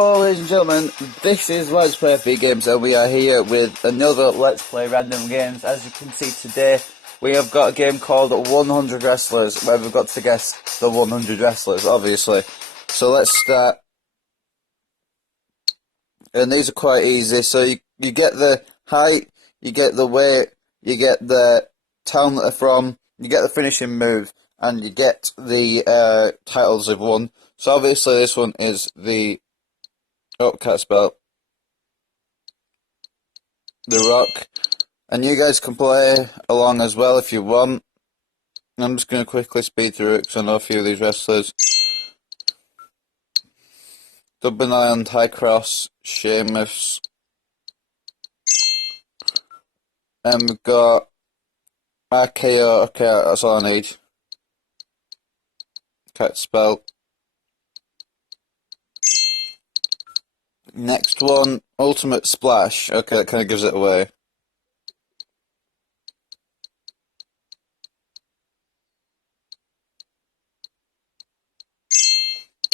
Hello ladies and gentlemen, this is Let's Play Games and we are here with another Let's Play Random Games. As you can see today, we have got a game called 100 Wrestlers, where we've got to guess the 100 wrestlers, obviously. So let's start. And these are quite easy, so you get the height, you get the weight, you get the town that they're from, you get the finishing move, and you get the titles they've won. So obviously this one is the... Oh, can't spell. The Rock. And you guys can play along as well if you want. I'm just going to quickly speed through it because I know a few of these wrestlers. Dublin Ireland, High Cross, Sheamus. And we've got RKO. Okay, that's all I need. Can't spell. Next one, Ultimate Splash. Okay, that kind of gives it away.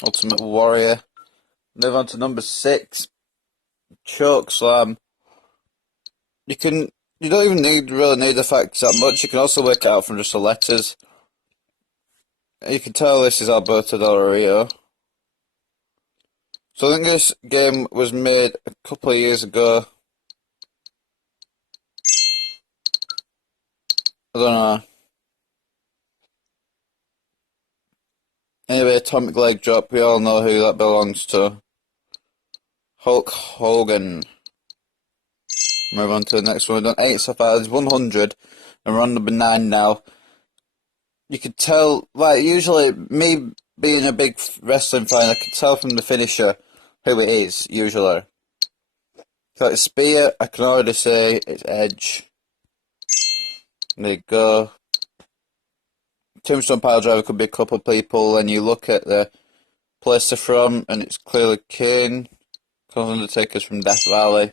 Ultimate Warrior. Move on to number 6, Choke Slam. You don't even really need the facts that much. You can also work it out from just the letters. You can tell this is Alberto Del Rio. So I think this game was made a couple of years ago. I don't know. Anyway, Atomic Leg Drop, we all know who that belongs to. Hulk Hogan. Move on to the next one. We've done 8 so far. There's 100, and we're on number 9 now. You could tell, like, usually, me being a big wrestling fan, I can tell from the finisher who it is, usually. So it's Spear, I can already say it's Edge. There you go. Tombstone Piledriver could be a couple of people, and you look at the place they're from, and it's clearly Kane. Because Undertaker's from Death Valley.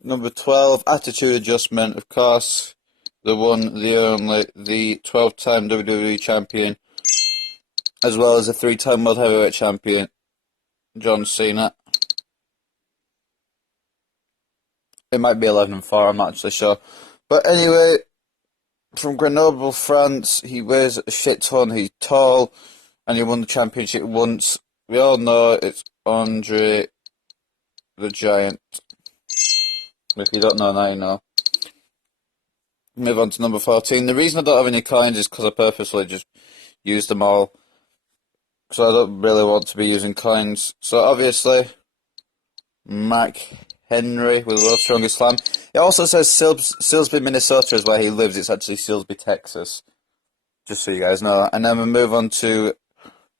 Number 12, Attitude Adjustment, of course. The one, the only, the 12-time WWE Champion, as well as the 3-time World Heavyweight Champion, John Cena. It might be 11-4, I'm not actually sure. But anyway, from Grenoble, France, he weighs a shit ton, he's tall, and he won the championship once. We all know it's Andre the Giant. If you don't know now, you know. Move on to number 14. The reason I don't have any coins is because I purposely just used them all. So I don't really want to be using coins. So obviously, Mark Henry with the world's strongest slam. It also says Silsby, Minnesota is where he lives. It's actually Silsby, Texas. Just so you guys know that. And then we move on to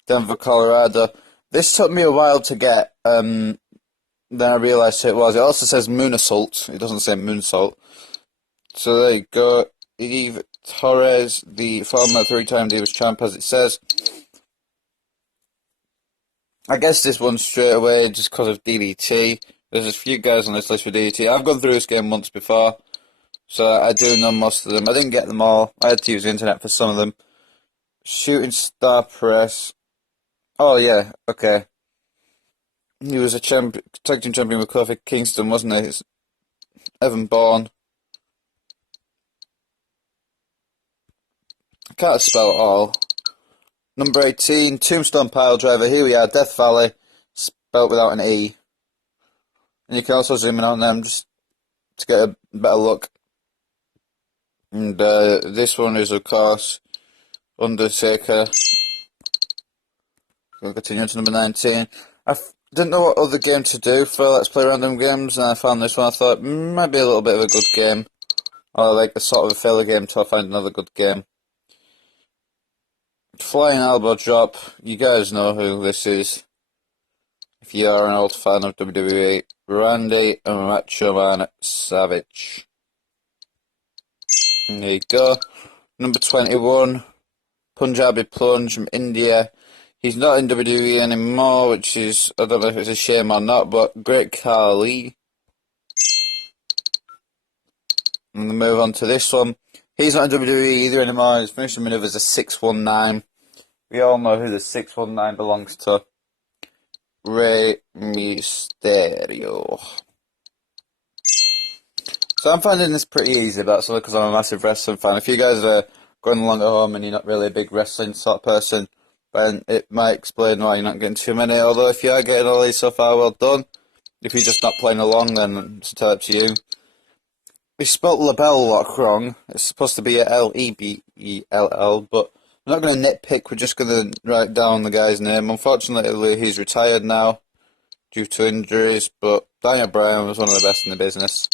Denver, Colorado. This took me a while to get. Then I realised who it was. It also says Moon Assault. It doesn't say Moonsault. So there you go. Eve Torres, the former 3-time Divas champ, as it says. I guess this one straight away just because of DDT. There's a few guys on this list with DDT. I've gone through this game once before, so I do know most of them. I didn't get them all. I had to use the internet for some of them. Shooting Star Press. Oh yeah, okay. He was a tag team champion with Kofi Kingston, wasn't he? It's Evan Bourne. I can't spell it all. Number 18, Tombstone Piledriver. Here we are, Death Valley, spelled without an E. And you can also zoom in on them just to get a better look. And this one is, of course, Undertaker. We'll continue to number 19. I didn't know what other game to do for Let's Play Random Games, and I found this one. I thought, might be a little bit of a good game. Or like a sort of a filler game till I find another good game. Flying Elbow Drop. You guys know who this is. If you are an old fan of WWE. Randy and Macho Man Savage. And there you go. Number 21. Punjabi Plunge from India. He's not in WWE anymore, which is, I don't know if it's a shame or not, but Great Khali. And then move on to this one. He's not in WWE either anymore. His finishing maneuver is a 619. We all know who the 619 belongs to. Rey Mysterio. So I'm finding this pretty easy, but that's only because I'm a massive wrestling fan. If you guys are going along at home and you're not really a big wrestling sort of person, then it might explain why you're not getting too many. Although if you are getting all these so far, well done. If you're just not playing along, then it's entirely up to you. We spelt Lebell lock wrong. It's supposed to be a Lebell, but we're not going to nitpick. We're just going to write down the guy's name. Unfortunately, he's retired now due to injuries, but Daniel Bryan was one of the best in the business.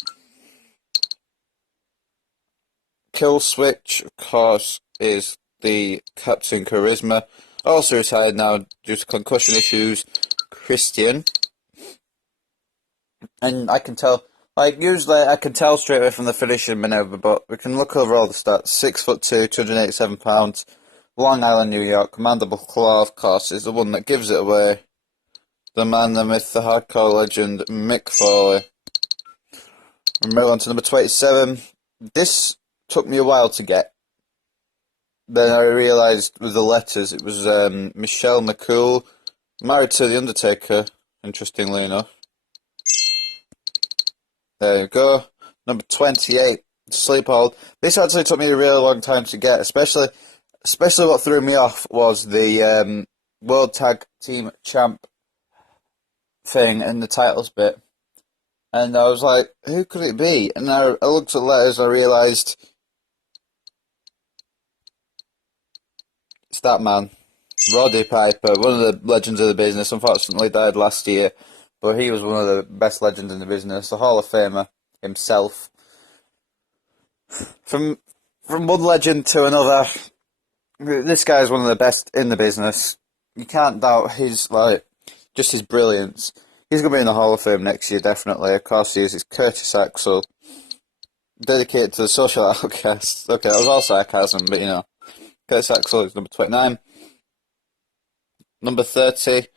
Kill Switch, of course, is the Captain Charisma. Also retired now due to concussion issues, Christian. And I can tell, usually I can tell straight away from the finishing maneuver, but we can look over all the stats. 6'2", 287 pounds, Long Island, New York. Mandible Claw, of course, is the one that gives it away. The man, the myth, the hardcore legend, Mick Foley. We move on to number 27. This took me a while to get. Then I realised with the letters it was Michelle McCool, married to The Undertaker, interestingly enough. There you go. Number 28, Sleephold. This actually took me a really long time to get, especially what threw me off was the World Tag Team Champ thing in the titles bit. And I was like, who could it be? And I looked at the letters and I realised it's that man, Roddy Piper, one of the legends of the business. Unfortunately died last year, but he was one of the best legends in the business, the Hall of Famer himself. From one legend to another, this guy is one of the best in the business. You can't doubt his brilliance. He's going to be in the Hall of Fame next year, definitely. Of course he is. It's Curtis Axel, dedicated to the social outcasts. Okay, that was all sarcasm, but you know. Curtis Axel is number 29. Number 30.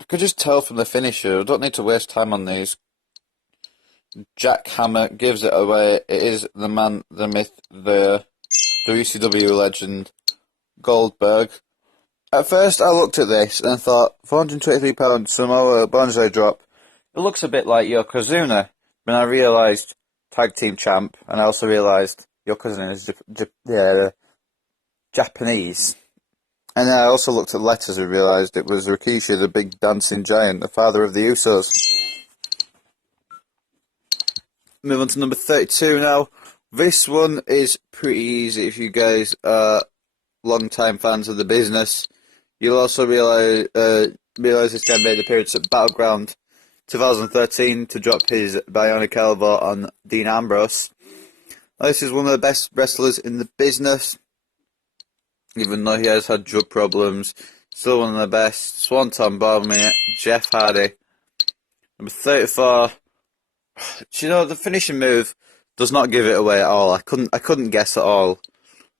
I could just tell from the finisher. I don't need to waste time on these. Jack Hammer gives it away. It is the man, the myth, the WCW legend, Goldberg. At first, I looked at this and I thought, £423 Samoa Bonsai drop. It looks a bit like Yokozuna. Then I realised tag team champ, and I also realised Yokozuna is Japanese. And then I also looked at letters and realised it was Rikishi, the big dancing giant, the father of the Usos. Move on to number 32 now. This one is pretty easy if you guys are long-time fans of the business. You'll also realise this guy made an appearance at Battleground 2013 to drop his bionic elbow on Dean Ambrose. Now, this is one of the best wrestlers in the business. Even though he has had drug problems, still one of the best. Swanton Bomb, Jeff Hardy. Number 34. Do you know, the finishing move does not give it away at all. I couldn't guess at all.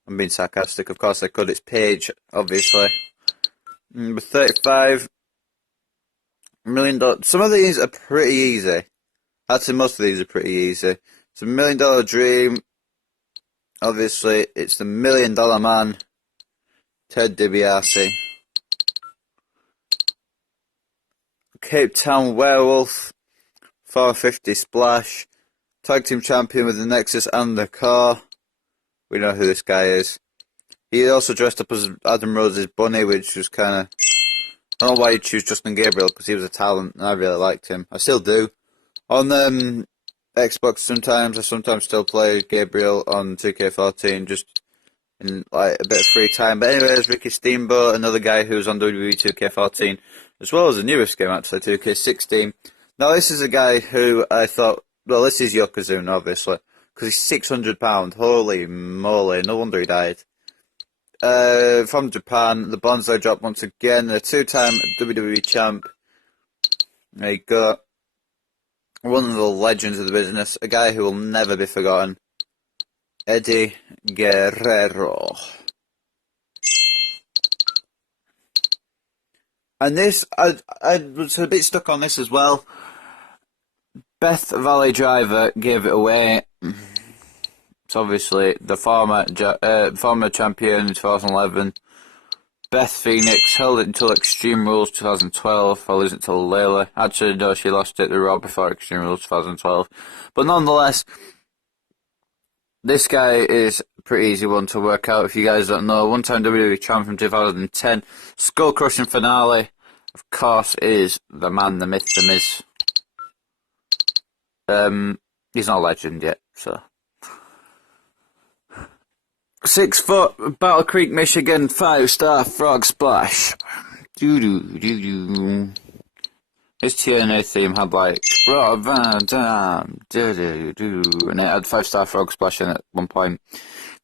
I'm being sarcastic, of course I could. It's Paige, obviously. Number 35. $1 million. Some of these are pretty easy. Actually, most of these are pretty easy. It's $1 million dream. Obviously, it's the $1 million man, Ted DiBiase. Cape Town Werewolf, 450 Splash. Tag team champion with the Nexus and the car. We know who this guy is. He also dressed up as Adam Rose's bunny, which was kind of... I don't know why you choose Justin Gabriel, because he was a talent, and I really liked him. I still do. On Xbox sometimes, I sometimes still play Gabriel on 2K14, just in like a bit of free time. But anyways, Ricky Steamboat, another guy who's on WWE 2K14, as well as the newest game actually, 2K16. Now this is a guy who I thought, well, this is Yokozuna, obviously, because he's £600. Holy moly, no wonder he died. From Japan, the Bonsai drop once again, a two-time WWE champ. There you go. One of the legends of the business, a guy who will never be forgotten. Eddie Guerrero. And this, I was a bit stuck on this as well. Beth Valley Driver gave it away. It's obviously the former champion in 2011. Beth Phoenix held it until Extreme Rules 2012. I lose it to Layla. Actually, no, she lost it the Raw before Extreme Rules 2012. But nonetheless, this guy is a pretty easy one to work out. If you guys don't know, one-time WWE champ from 2010, skull-crushing finale, of course, is the man, the myth, the Miz. He's not a legend yet, so. 6 foot, Battle Creek, Michigan, 5-star frog splash. Doo-doo-doo-doo. His TNA theme had like, Rob Van Dam, doo-doo-doo, and it had 5-star frog splash in it at one point.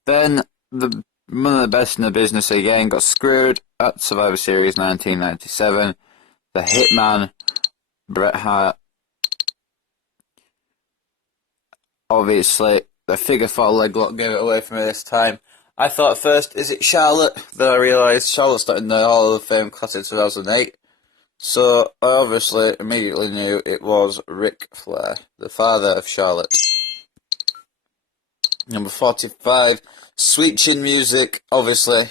Then, one of the best in the business again got screwed at Survivor Series 1997. The Hitman, Bret Hart. Obviously, the figure 4 leg lock gave it away for me this time. I thought at first, is it Charlotte? Then I realised Charlotte's not in the Hall of Fame Classic 2008. So I obviously immediately knew it was Ric Flair, the father of Charlotte. Number 45, Sweet Chin Music, obviously,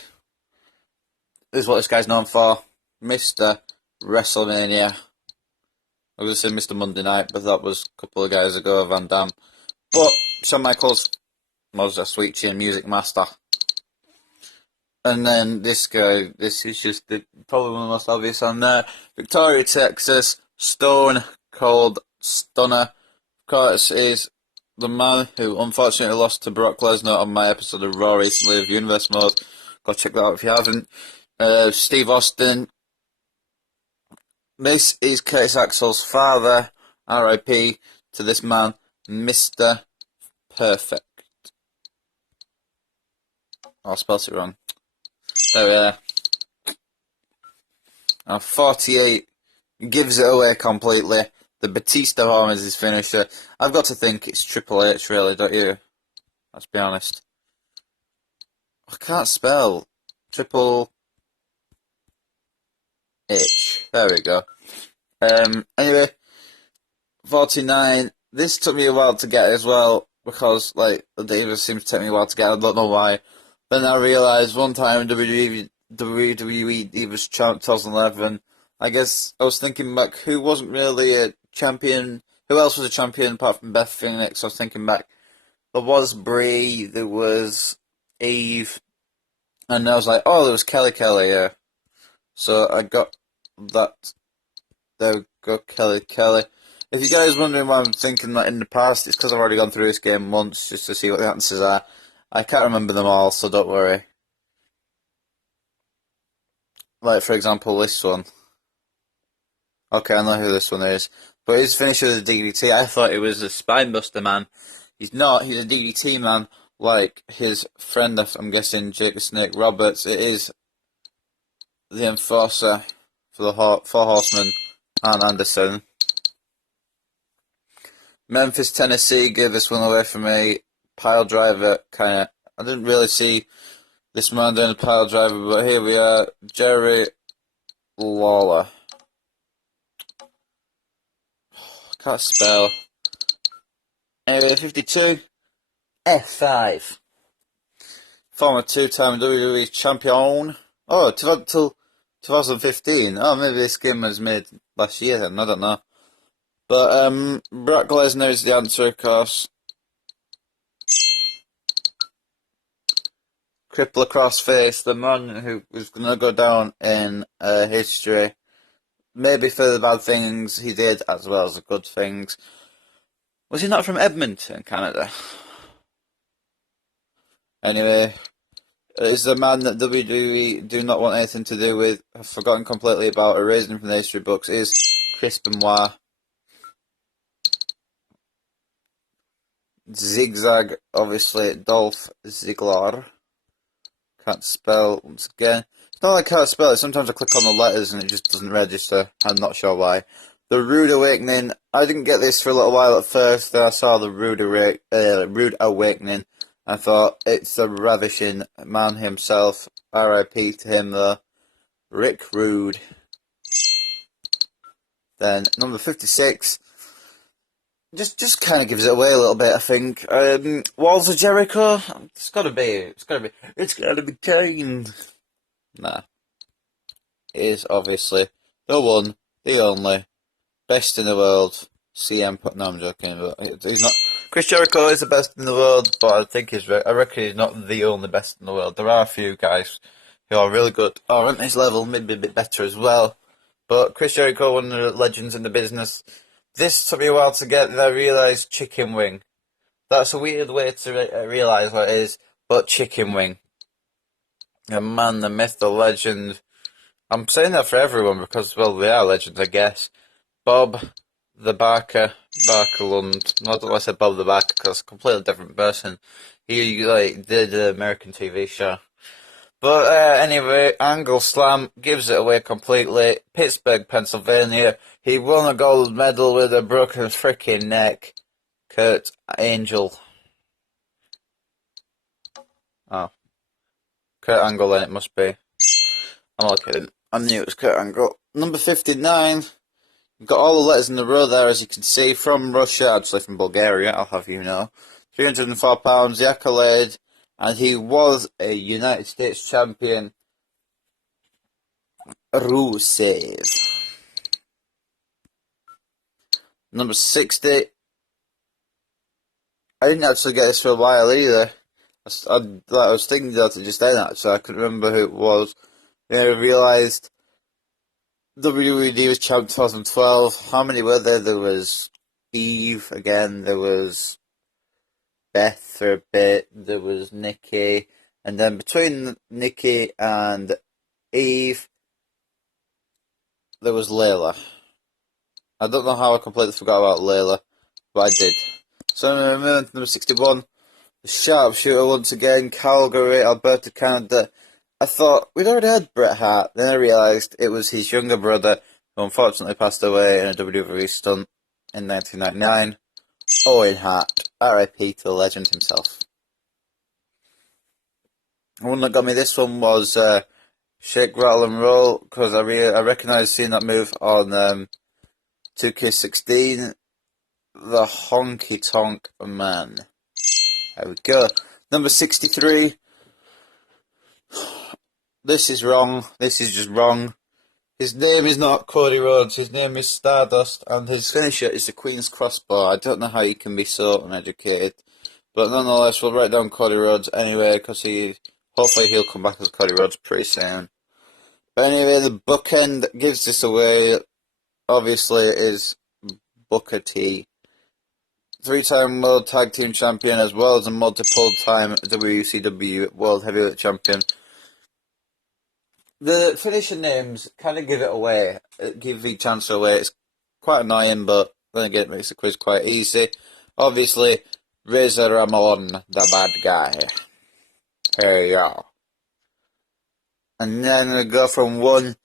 is what this guy's known for. Mr. WrestleMania. I was going to say Mr. Monday Night, but that was a couple of guys ago, Van Dam. But Shawn Michaels was a Sweet Chin Music master. And then this guy, this is just probably one of the most obvious on there. Victoria, Texas, Stone Cold Stunner. Of course, is the man who unfortunately lost to Brock Lesnar on my episode of Raw recently of Universe Mode. Go check that out if you haven't. Steve Austin. This is Curtis Axel's father. R.I.P. to this man, Mr. Perfect. Oh, I spelled it wrong. There we are. And 48 gives it away completely. The Batista arm is his finisher. I've got to think it's Triple H, really, don't you? Let's be honest. I can't spell Triple H. There we go. Anyway, 49. This took me a while to get as well, because, like, the Divas seems to take me a while to get. I don't know why. Then I realised one time WWE Divas Champ 2011, I guess I was thinking back, who wasn't really a champion? Who else was a champion apart from Beth Phoenix? I was thinking back, there was Brie, there was Eve, and I was like, oh, there was Kelly, yeah. So I got that. There we go, Kelly. If you guys are wondering why I'm thinking that in the past, it's because I've already gone through this game once just to see what the answers are. I can't remember them all, so don't worry. Like, for example, this one. Okay, I know who this one is. But his finisher is a DDT. I thought it was a Spinebuster man. He's not. He's a DDT man, like his friend, I'm guessing, Jake the Snake Roberts. It is the Enforcer for the Four Horsemen, Arn Anderson. Memphis, Tennessee gave this one away for me. Pile driver, kind of. I didn't really see this man doing a pile driver, but here we are. Jerry Lawler. Can't spell. Anyway, 52. F5. Former 2-time WWE champion. Oh, till 2015. Oh, maybe this game was made last year then. I don't know. But Brock Lesnar is the answer, of course. Crippler Crossface, the man who was going to go down in history. Maybe for the bad things he did, as well as the good things. Was he not from Edmonton, Canada? Anyway, is the man that WWE do not want anything to do with, have forgotten completely about, erased him from the history books, is Chris Benoit. Zigzag, obviously, Dolph Ziggler. Can't spell once again. It's not like I can't spell it. Sometimes I click on the letters and it just doesn't register. I'm not sure why. The Rude Awakening. I didn't get this for a little while at first. Then I saw the Rude Awakening. I thought it's the ravishing man himself. R.I.P. to him though. Rick Rude. Then number 56. Just kind of gives it away a little bit, I think. Walls of Jericho. It's gotta be Kane. Nah. is obviously the one, the only, best in the world, CM Punk. No, I'm joking, but he's not. Chris Jericho is the best in the world, but I think I reckon he's not the only best in the world. There are a few guys who are really good, or at his level, maybe a bit better as well. But Chris Jericho, one of the legends in the business. This took me a while to get, and I realised chicken wing. That's a weird way to realise what it is, but chicken wing. The man, the myth, the legend. I'm saying that for everyone because, well, they are legends, I guess. Bob the Barker Lund. Not that I said Bob the Barker because it's a completely different person. He did an American TV show. But anyway, Angle Slam gives it away completely. Pittsburgh, Pennsylvania. He won a gold medal with a broken freaking neck. Kurt Angel. Oh. Kurt Angle then it must be. I'm not kidding. I knew it was Kurt Angle. Number 59. You've got all the letters in a row there, as you can see, from Russia, actually from Bulgaria, I'll have you know. 304 pounds, the accolade, and he was a United States champion. Rusev. Number 60. I didn't actually get this for a while either. I was thinking about it just then, actually. I couldn't remember who it was. Then I realised WWE was champ 2012. How many were there? There was Eve again. There was Beth for a bit. There was Nikki. And then between Nikki and Eve, there was Layla. I don't know how I completely forgot about Layla, but I did. So number 61, the sharpshooter once again, Calgary, Alberta, Canada. I thought we'd already had Bret Hart. Then I realised it was his younger brother, who unfortunately passed away in a WWE stunt in 1999. Owen Hart, R.I.P. to the legend himself. The one that got me this one was Shake, Rattle and Roll, because I recognised seeing that move on 2K16. The Honky Tonk Man. There we go. Number 63. This is wrong. This is just wrong. His name is not Cody Rhodes. His name is Stardust, and his finisher is the Queen's Crossbow. I don't know how you can be so uneducated, but nonetheless, we'll write down Cody Rhodes anyway, because hopefully he'll come back as Cody Rhodes pretty soon. But anyway, the bookend that gives this away, obviously, is Booker T. 3-time World Tag Team Champion, as well as a multiple-time WCW World Heavyweight Champion. The finisher names kind of give it away, give each answer away. It's quite annoying, but then again, it makes the quiz quite easy. Obviously, Razor Ramon, the bad guy. Here you go. And then I'm going to go from one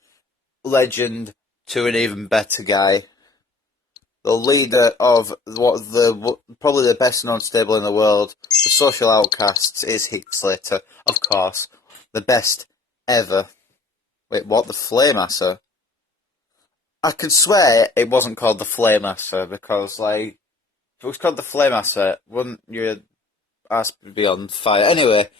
legend to an even better guy. The leader of probably the best known stable in the world, the Social Outcasts, is Heath Slater. Of course, the best ever. Wait, what? The Flameasser? I could swear it wasn't called the Flameasser, because, if it was called the Flameasser, wouldn't your ass be on fire? Anyway,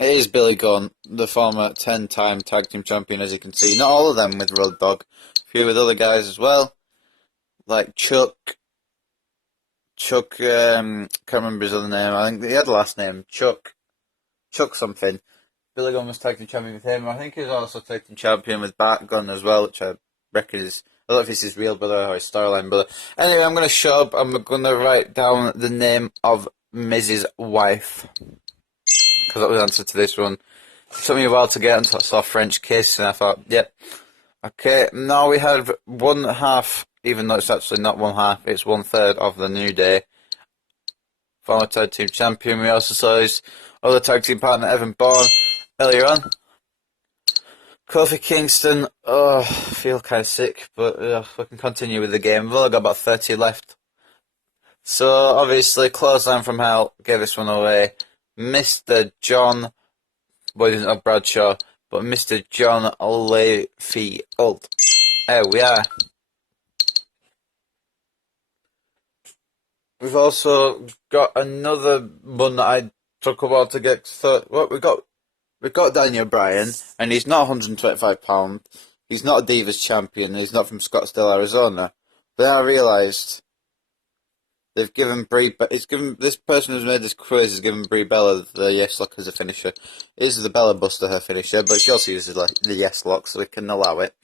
it is Billy Gunn, the former 10-time tag team champion, as you can see. Not all of them with Road Dogg, a few with other guys as well. Like Chuck, can't remember his other name. I think he had the last name, Chuck something. Billy Gunn was tag team champion with him. I think he was also tag team champion with Bart Gunn as well, which I reckon is, I don't know if it's his real brother or his storyline brother. Anyway, I'm going to show up. I'm going to write down the name of Mrs. Wife, because that was the answer to this one. It took me a while to get until I saw French Kiss, and I thought, yep. Okay, now we have one half, even though it's actually not one half, it's 1/3 of the New Day. Former tag team champion. We also saw his other tag team partner, Evan Bourne, earlier on. Kofi Kingston. Oh, I feel kind of sick, but we can continue with the game. We've only got about 30 left. So, obviously, Clothesline from Hell gave this one away. Mr. John, well, he didn't have Bradshaw, but Mr. John Layfield. There we are. We've also got another one that I took a while to get. So, what we got? we've got Daniel Bryan, and he's not £125. He's not a Divas champion. He's not from Scottsdale, Arizona. Then I realised they've given this person who's made this quiz has given Brie Bella the Yes Lock as a finisher. This is the Bella Buster her finisher, but she also uses like the Yes Lock, so we can allow it.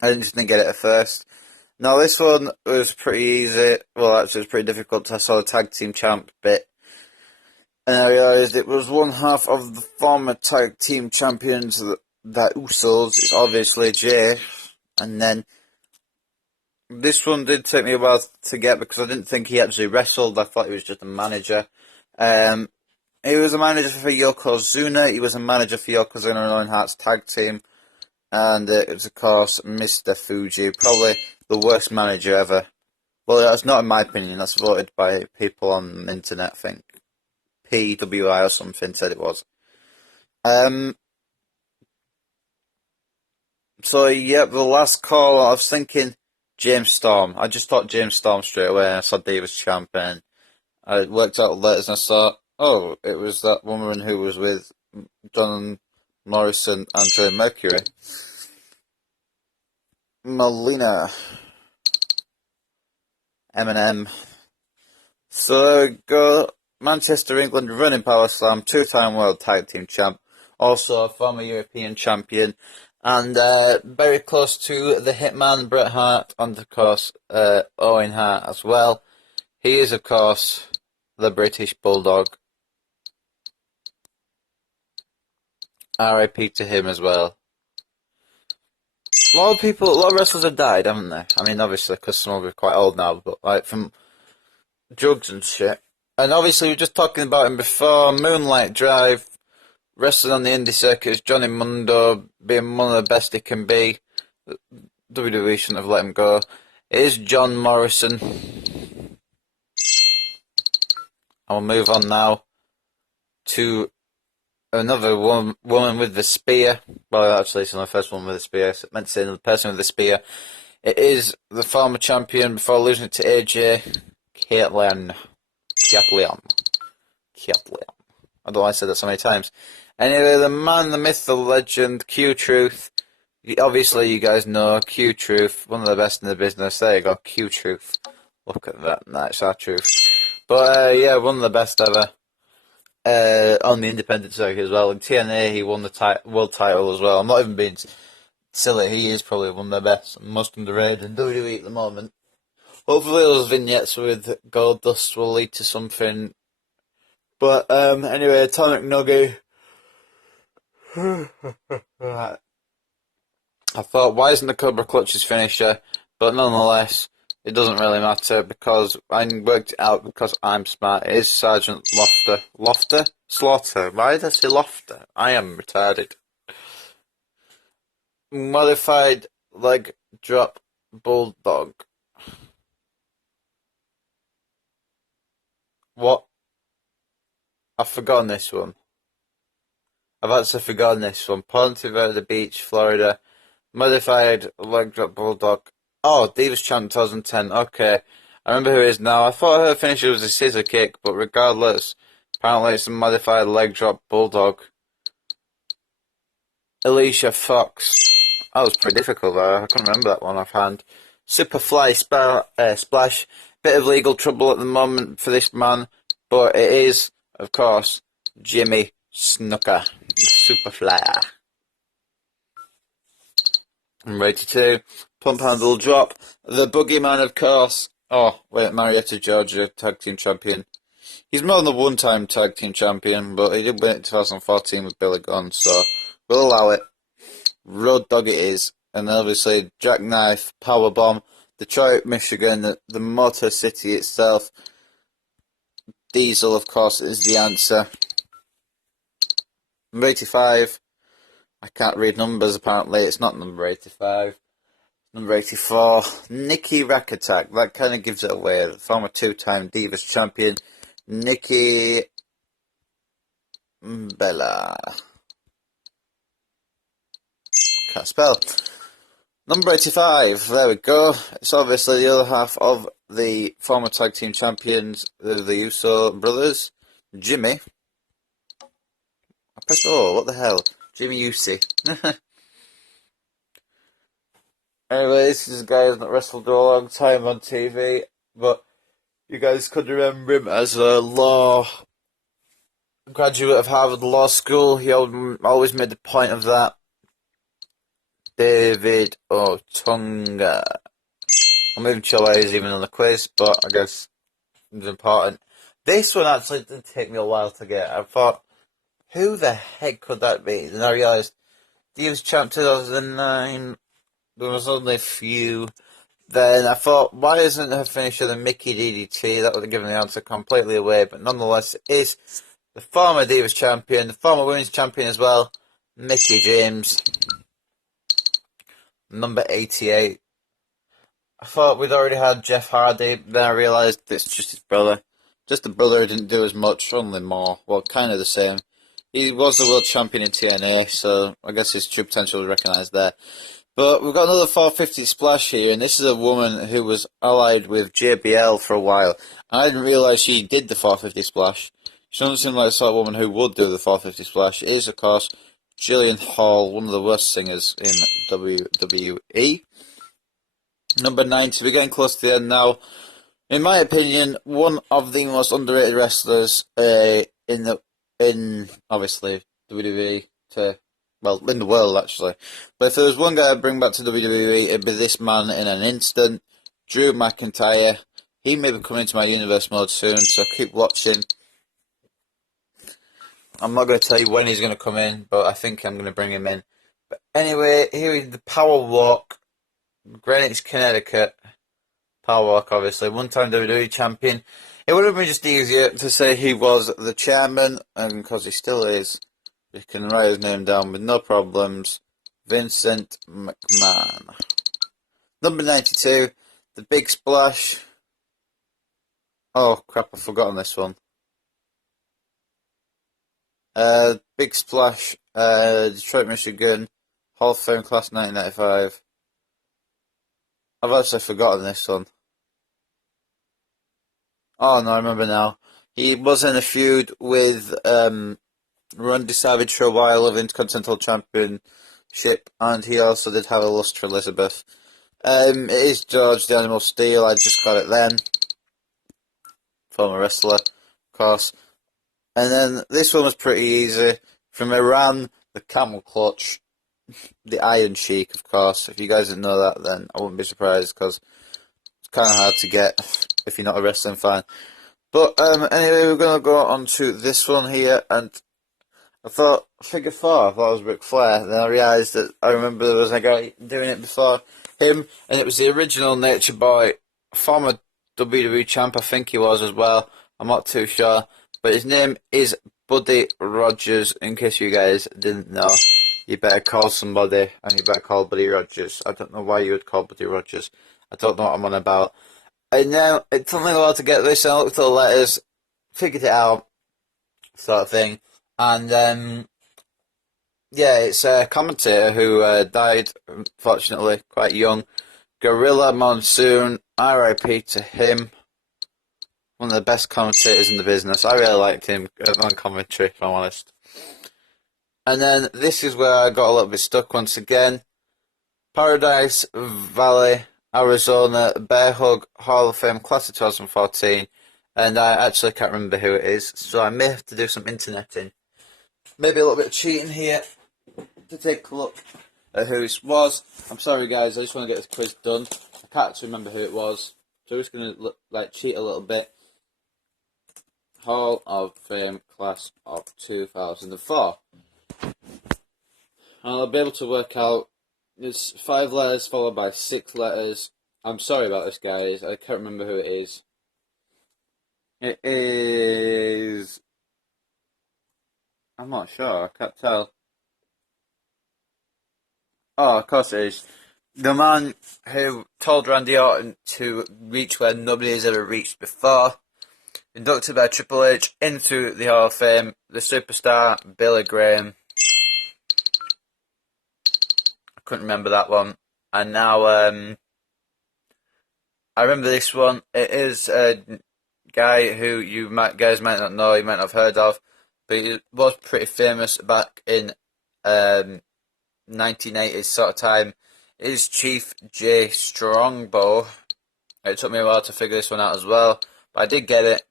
I didn't get it at first. No, this one was pretty easy. Well, actually, it was pretty difficult. I saw the tag team champ bit, and I realised it was one half of the former tag team champions, the Usos. It's obviously Jay, and then this one did take me a while to get because I didn't think he actually wrestled. I thought he was just a manager. He was a manager for Yokozuna. He was a manager for Yokozuna and Owen Hart's tag team. And it was, of course, Mr. Fuji. Probably the worst manager ever. Well, that's not in my opinion. That's voted by people on the internet, I think. PWI or something said it was. So, yeah, the last call, I was thinking James Storm. I just thought James Storm straight away. I saw Davis champ, and I worked out the letters and I thought, oh, it was that woman who was with John Morrison and Joe Mercury. Melina. Eminem. So there we go. Manchester, England running power slam, two-time world tag team champ, also a former European champion, and very close to the Hitman Bret Hart, and of course Owen Hart as well. He is, of course, the British Bulldog. R.I.P. to him as well. A lot of wrestlers have died, haven't they? I mean, obviously, because some of them are quite old now, but like from drugs and shit. And obviously, we were just talking about him before. Moonlight Drive, wrestling on the indie circuit is Johnny Mundo, being one of the best he can be. WWE shouldn't have let him go. It is John Morrison. I'll move on now to another woman with the spear. Well, actually, it's not the first woman with the spear. I meant to say another person with the spear. It is the former champion before losing it to AJ, Caitlyn. I don't know why I said that so many times. Anyway, the man, the myth, the legend, Q-Truth. Obviously, you guys know Q-Truth, one of the best in the business. There you go, Q-Truth. Look at that, that's our truth. But yeah, one of the best ever. On the independent circuit as well. In TNA, he won the world title as well. I'm not even being silly. He is probably one of the best, most underrated in WWE at the moment. Hopefully, those vignettes with Goldust will lead to something. But anyway, Atomic Nugget. Right. I thought, why isn't the Cobra Clutch his finisher? But nonetheless, it doesn't really matter because I worked it out because I'm smart. It is Sergeant Slaughter. Why did I say Lofter? I am retarded. Modified leg drop bulldog. What? I've forgotten this one. I've actually forgotten this one. Ponte Verde Beach, Florida. Modified leg drop bulldog. Oh, Divas Champ 2010. Okay. I remember who it is now. I thought her finisher was a scissor kick, but regardless, apparently it's a modified leg drop bulldog. Alicia Fox. That was pretty difficult there. I couldn't remember that one offhand. Superfly Splash. Bit of legal trouble at the moment for this man, but it is, of course, Jimmy Snuka. Superfly. I'm ready to pump handle drop. The Boogeyman, of course. Oh, wait, Marietta Georgia, tag team champion. He's more than a one-time tag team champion, but he did win it in 2014 with Billy Gunn, so we'll allow it. Road Dogg it is. And obviously, Jackknife, Powerbomb, Detroit, Michigan, the Motor City itself. Diesel, of course, is the answer. Number 85. I can't read numbers, apparently. It's not number 85. Number 84. Nikki Rack Attack. That kind of gives it away. The former two-time Divas champion. Nikki Bella. Can't spell. Number 85. There we go. It's obviously the other half of the former tag team champions, the Uso brothers. Jimmy. I pressed O, what the hell? Jimmy Usi. Anyway, this is a guy who's not wrestled in a long time on TV, but you guys could remember him as a law graduate of Harvard Law School. He always made the point of that. David Otunga. I'm not even sure why he's even on the quiz, but I guess it's important. This one actually did take me a while to get. I thought, who the heck could that be? Then I realised he was champ 2009. There was only a few. Then I thought, why isn't her finisher the Mickey DDT? That would have given the answer completely away, but nonetheless, it is the former Divas champion, the former women's champion as well, Mickie James, number 88. I thought we'd already had Jeff Hardy, then I realised it's just his brother. Just the brother who didn't do as much, only more. Well, kind of the same. He was the world champion in TNA, so I guess his true potential was recognised there. But we've got another 450 splash here, and this is a woman who was allied with JBL for a while. And I didn't realise she did the 450 splash. She doesn't seem like the sort of woman who would do the 450 splash. It is, of course, Jillian Hall, one of the worst singers in WWE. Number 90, we're getting close to the end now. In my opinion, one of the most underrated wrestlers in obviously WWE in the world actually. But if there was one guy I'd bring back to WWE, it'd be this man in an instant, Drew McIntyre. He may be coming into my universe mode soon, so keep watching. I'm not going to tell you when he's going to come in, but I think I'm going to bring him in. But anyway, here is the Power Walk, Greenwich, Connecticut. Power Walk, obviously, one-time WWE champion. It would have been just easier to say he was the chairman, and because he still is, you can write his name down with no problems. Vincent McMahon. Number 92, the Big Splash. Oh crap, I've forgotten this one. Big Splash, Detroit, Michigan, Hall of Fame class 1995. I've actually forgotten this one. Oh no, I remember now. He was in a feud with Randy Savage for a while of Intercontinental Championship, and he also did have a lust for Elizabeth. It is George the Animal Steel, I just got it then. Former wrestler, of course. And then this one was pretty easy. From Iran, the Camel Clutch, the Iron Sheik, of course. If you guys didn't know that, then I wouldn't be surprised, because it's kind of hard to get if you're not a wrestling fan. But anyway, we're going to go on to this one here, and I thought, figure four, I thought it was Ric Flair. Then I realised that I remember there was a guy doing it before him, and it was the original Nature Boy, former WWE champ, I think he was as well. I'm not too sure. But his name is Buddy Rogers, in case you guys didn't know. You better call somebody, and you better call Buddy Rogers. I don't know why you would call Buddy Rogers. I don't know what I'm on about. And now, it took me a while to get this, and I looked at the letters, figured it out, sort of thing. And, yeah, it's a commentator who died, unfortunately, quite young. Gorilla Monsoon, RIP to him. One of the best commentators in the business. I really liked him on commentary, if I'm honest. And then this is where I got a little bit stuck once again. Paradise Valley, Arizona, Bear Hug Hall of Fame class of 2014. And I actually can't remember who it is, so I may have to do some interneting. Maybe a little bit of cheating here to take a look at who it was. I'm sorry guys, I just want to get this quiz done. I can't actually remember who it was, so I'm just going to cheat a little bit. Hall of Fame class of 2004. And I'll be able to work out, it's 5 letters followed by 6 letters. I'm sorry about this guys, I can't remember who it is. It is... I'm not sure, I can't tell. Oh, of course it is. The man who told Randy Orton to reach where nobody has ever reached before. Inducted by Triple H into the Hall of Fame, the superstar Billy Graham. I couldn't remember that one. And now, I remember this one. It is a guy who guys might not know, you might not have heard of. but he was pretty famous back in 1980s sort of time, is Chief J Strongbow. It took me a while to figure this one out as well, but I did get it.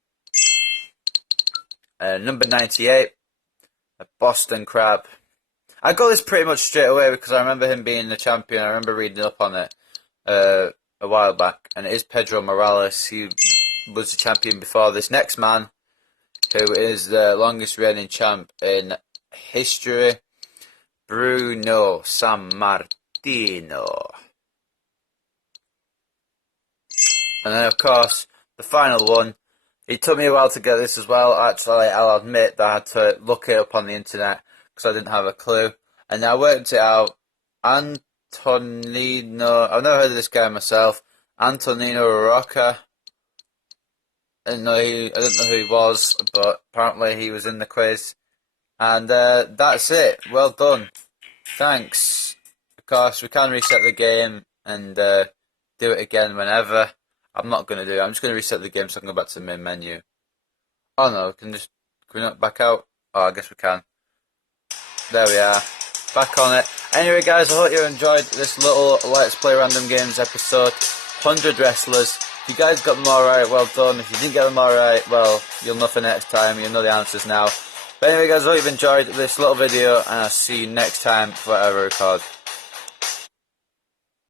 Number 98, a Boston Crab. I got this pretty much straight away because I remember him being the champion. I remember reading up on it a while back, and it is Pedro Morales. He was the champion before this next man, who is the longest reigning champ in history, Bruno Sammartino. And then, of course, the final one. It took me a while to get this as well. Actually, I'll admit that I had to look it up on the internet because I didn't have a clue. And I worked it out. Antonino, I've never heard of this guy myself. Antonino Rocca. I didn't know who he was, but apparently he was in the quiz. And that's it. Well done. Thanks. Of course, we can reset the game and do it again whenever. I'm not going to do it. I'm just going to reset the game so I can go back to the main menu. Oh no, can we not back out? Oh, I guess we can. There we are. Back on it. Anyway, guys, I hope you enjoyed this little Let's Play Random Games episode. 100 wrestlers. If you guys got them alright, well done. If you didn't get them alright, well, you'll know for next time. You'll know the answers now. But anyway, guys, I hope you've enjoyed this little video, and I'll see you next time for whatever I record.